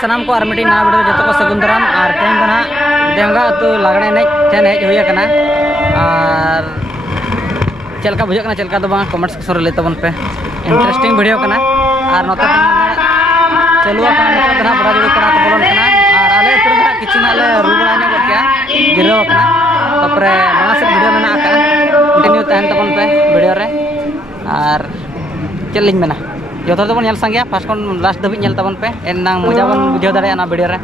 सानाम को मिट्टी ना वीडियो जो को सगुन दाराम और तेन को ना देवगा तो लागणे एने ठेन हेज हुई कना और चलका बुझे चलका तो कमेंट्स सेक्शन रे तबन पे इंटरेस्टिंग वीडियो कना और नोते चलू बड़ा जुड़ी कड़ा को बोलन कना और आले तो किसी ना रू बड़ा क्या गिरव कना तपरे माना से वीडियो में कंटिन्यू तहन तबन पे वीडियो रे और चलिंग मेना जो तो बन संगे फास्ट खन लास्ट धाबी तबन पे एना मजा बन बुझाव दाड़ा वीडियो रे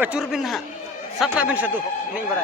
अचूर बिन हाँ सब बिन सदु नहीं बड़ा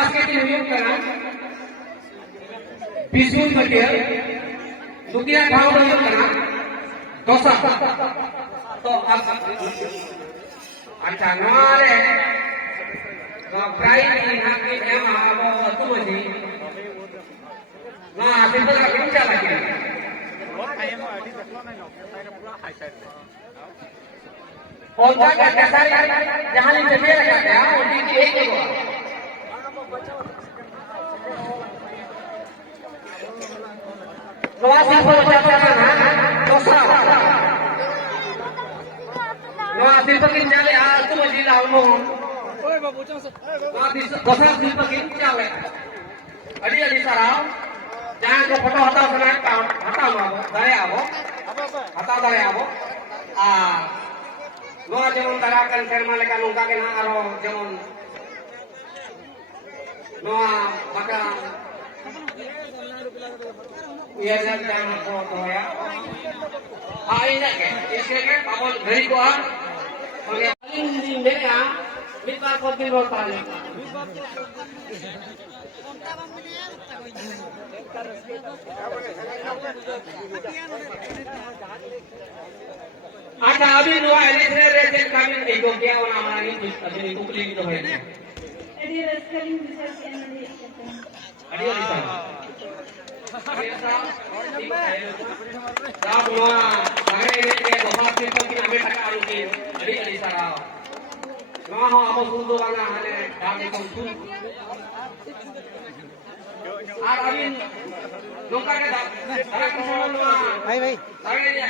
basket ini huyuk kana bisul bagia dukia kau huyuk kana dosa to acha nare no prai ni hakki ema abo tu maji no asin to kincha lagi और क्या कैसा जहाँ नीचे पे रखा गया वो नीचे एक ही होगा नवासी को बचाता है दोसा नवासी को किन चले आज तुम जी लाओ नो ओए बाबू चल नवासी दोसा सी को किन चले अड़ी अड़ी सराव जहाँ को फोटो हटाओ समय हटाओ दारे आवो हटाओ दारे आवो Noa jemon tarakan serma leka nungka kena aro jemon noa maka iya jangan foto ya ini ke इसके के पावन घड़ी को आ और ये दिन में आ मित्र को दिन और पाले अच्छा अभी नो एलिसने रेसेल कमी एक हो गया और हमारी अभी कुकली तो है एडी रेस्कलिंग रिसर्च एनडी अड़ी अलिसा आप नो आगे ने बहुत दिन तक हमें टका आलूगी अड़ी अलिसा राव नो हो अब सुंदर वाला हने डाले को सुन और अभी नौका के अरे किसी नो भाई भाई आगे ये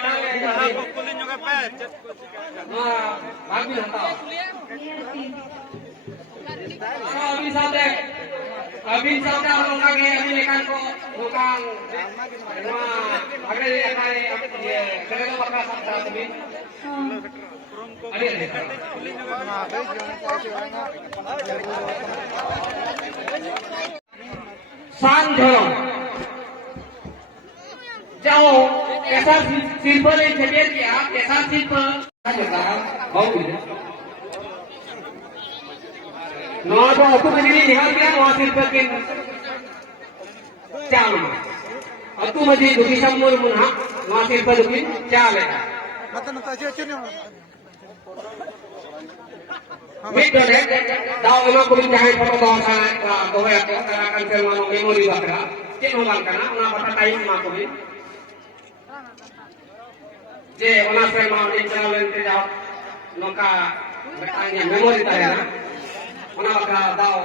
कुलिन जो का पे नो भाग भी हटाओ अभी साथ हम लोग के अभी लेकर को दुकान नो आगे ये हमारे ये करेगा बकरा सब साथ में अरे शान धरो जाओ ऐसा सिंपल एक जगह किया ऐसा सिंपल बहुत नौ तो आपको मैंने निकाल दिया नौ सिंपल के चाल और तू मुझे दुखी समूह मुन्हा नौ सिंपल दुखी चाल है Mito deh, tahu emang kulit jahit foto bangsa, kau ya kau akan film memori bakra, cik orang kana, orang kata tahu sama kulit. Je, orang film ini channel ini jauh, noka bertanya memori tadi na, orang bakra tahu.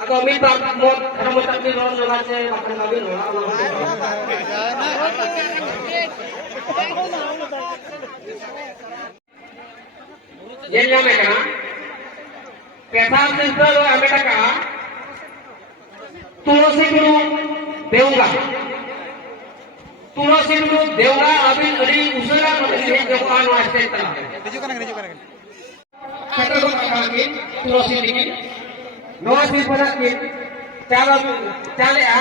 Atau minta mod, kalau mau tak di luar luar je, makan lagi luar. ये नाम है क्या? पैसा simple और America का तुलसी गुरु देवगा अभी अड़ी उसरा मतलब जो कान वास्ते तला निजुkan kata ko kaki tulosi dikit noa simple की चले आ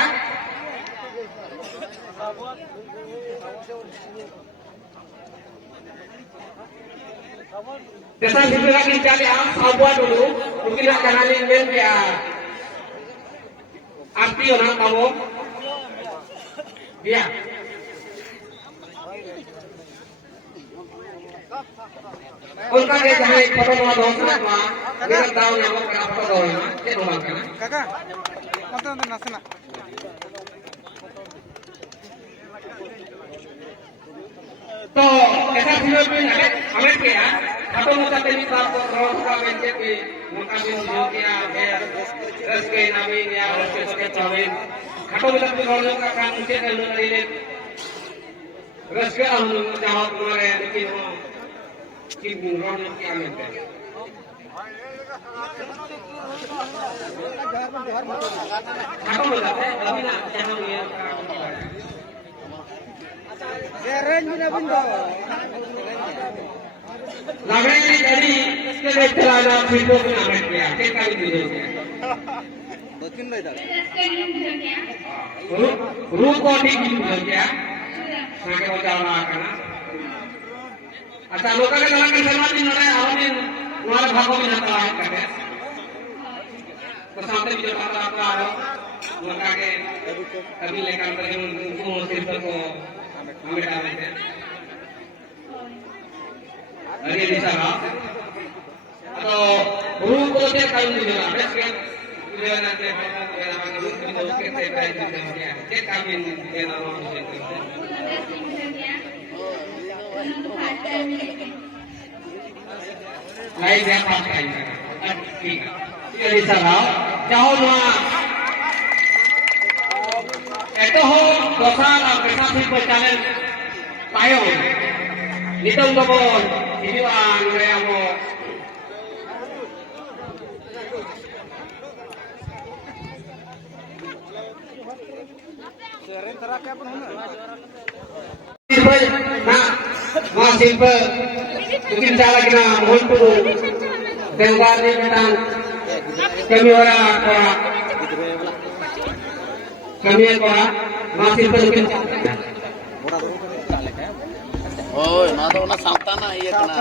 Desa situ lagi cari sabuat dulu, mungkin akan alih ya arti orang kamu, dia. Uनका के जहाँ एक फोटो नवा दोस्त ना माँ, मेरा दाव यहाँ पर क्या फोटो दो ना, क्या नवा करना? काका, मतलब तो नसना. तो ऐसा फिल्म में हमें क्या atau muka tadi takut kalau muka mencet di muka video kia terus ke nabi ya terus ke cawin atau muka tadi kalau muka kan mencet kalau dari terus ke alun jawab kemarin bikin mau cium ron kia mencet atau muka tapi nak jangan lihat Keren punya benda. Lagi ni jadi kita celana video punya mereka, kita video punya. Betul tak? Ru ko di video punya. Sangat macam mana? अच्छा लोका के चला के सेवा दिन नडे आवन नोर भागो में नता है करके तो सामने भी जो बात आपका आ रहा लोका के कभी लेकर अंदर उनको सिर को हमें डालते हैं अरे दिशा तो रूम को चेक कर दीजिए ना बेस के जो है ना के उसके से प्राइस दे चेक कर दीजिए ना लाइव है पास टाइम ठीक है ये दिशा चाहो ना एतो हो दोसार और पेशा फिर चैनल पायो नितम को हिजुआन रे अब masih mungkin salah kena untuk tengah ni tentang kami orang masih mungkin oh nah tu na samtana iya kena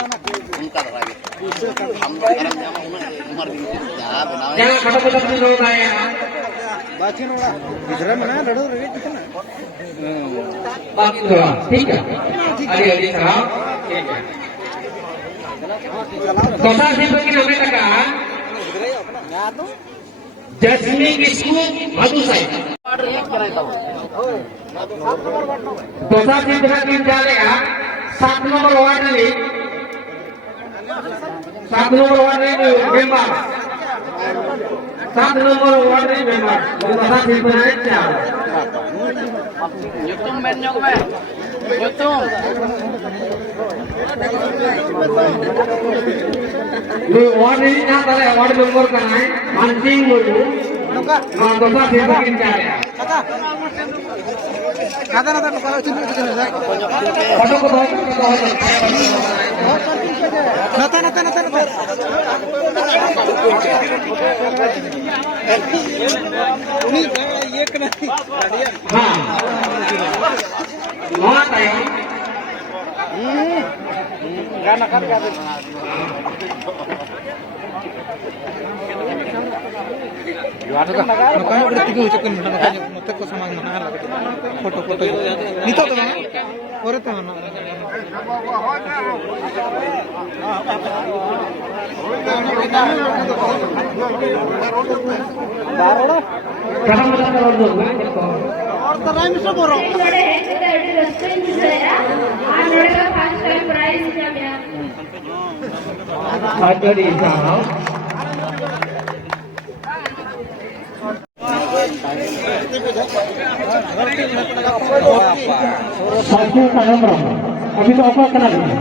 unka lagi हम करम जामा उमर दिन ya benar jangan kata-kata ni dong saya बाकी नोड़ा इधर में ना लड़ो रे कितना बाकी तो ठीक है अरे अरे साहब ठीक है दोसा सिंह की नाम का जस्मी किस्मु मधु साई दोसा सिंह का टीम चलेगा 7 नंबर वार्ड में 7 नंबर वार्ड में मेंबर 7 नंबर वार्ड में मेंबर दोसा सिंह बनाए चार YouTube men nyok me YouTube ये वार्ड नहीं ना ताले वार्ड मेंबर का है मानसिंह मुर्मू हां दोसा सिंह की जा रहा है कदा ना तो करो चिंता चिंता फोटो को बहुत नता नता नता नता उनी ये कना हां वहां आया गाना कर क्या नकाय बड़े तिगु चकन नकाय मत को समान मना लगे फोटो फोटो नितो तो और तो ना प्रथम नंबर और दो और तो राइम से बोलो आज di sana satu tangan berapa? Habis itu apa kena ini?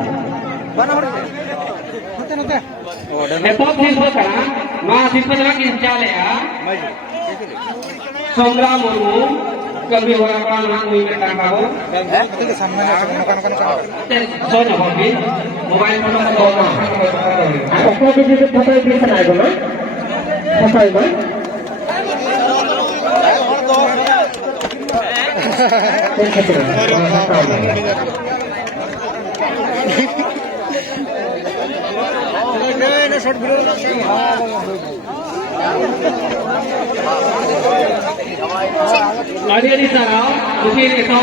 Etop siswa sekarang, mahasiswa lagi cale ya. Songra Murmu, kami orang-orang nak mengingatkan kamu. के सामने Soalnya hobi, mobile phone को bawa. Apa itu foto di sana itu, Mas? Foto itu? Short video Lari di sana, mungkin kita